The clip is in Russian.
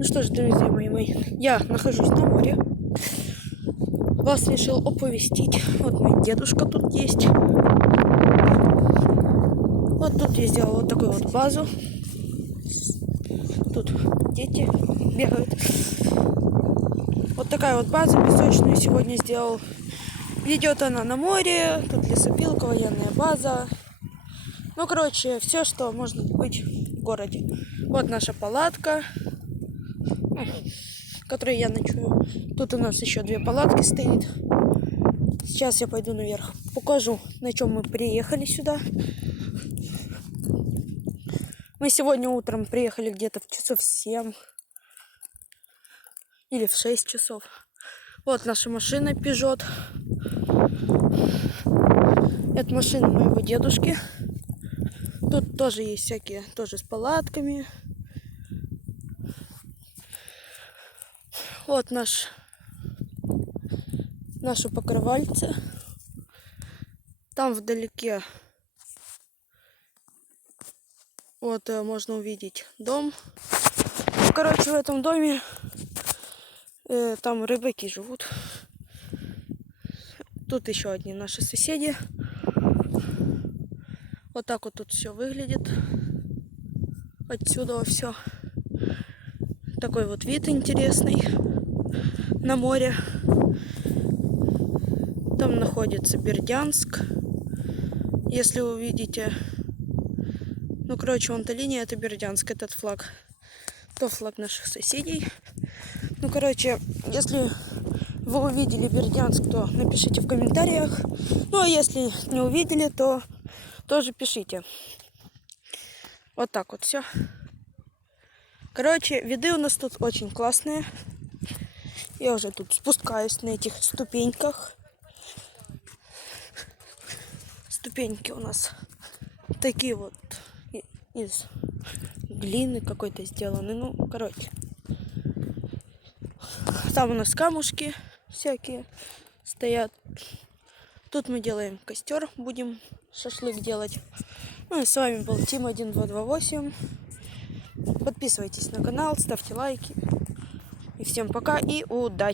Ну что ж, друзья мои, я нахожусь на море. Вас решил оповестить. Вот мой дедушка тут есть. Вот тут я сделал вот такую вот базу. Тут дети бегают. Вот такая вот база песочную сегодня сделал. Идет она на море. Тут лесопилка, военная база. Ну, короче, все, что может быть в городе. Вот наша палатка, в которой я ночую. Тут у нас еще 2 палатки стоит. Сейчас я пойду наверх, покажу, на чем мы приехали сюда. Мы сегодня утром приехали где-то в часов 7 или в 6 часов. Вот наша машина Peugeot. Это машина моего дедушки. Тут тоже есть всякие, тоже с палатками. Вот наше покрывальце. Там вдалеке вот можно увидеть дом. Короче, в этом доме там рыбаки живут. Тут еще одни наши соседи. Вот так вот тут все выглядит. Отсюда все. Такой вот вид интересный на море. Там находится Бердянск. Если вы увидите, ну, короче, вон та линия, это Бердянск, этот флаг. То флаг наших соседей. Ну, короче, если вы увидели Бердянск, то напишите в комментариях. Ну, а если не увидели, то тоже пишите. Вот так вот все. Короче, виды у нас тут очень классные. Я уже тут спускаюсь на этих ступеньках. Ступеньки у нас такие вот из глины какой-то сделаны. Ну, короче. Там у нас камушки всякие стоят. Тут мы делаем костер, будем шашлык делать. Ну и с вами был Тим 1228. Подписывайтесь на канал, ставьте лайки. И всем пока и удачи!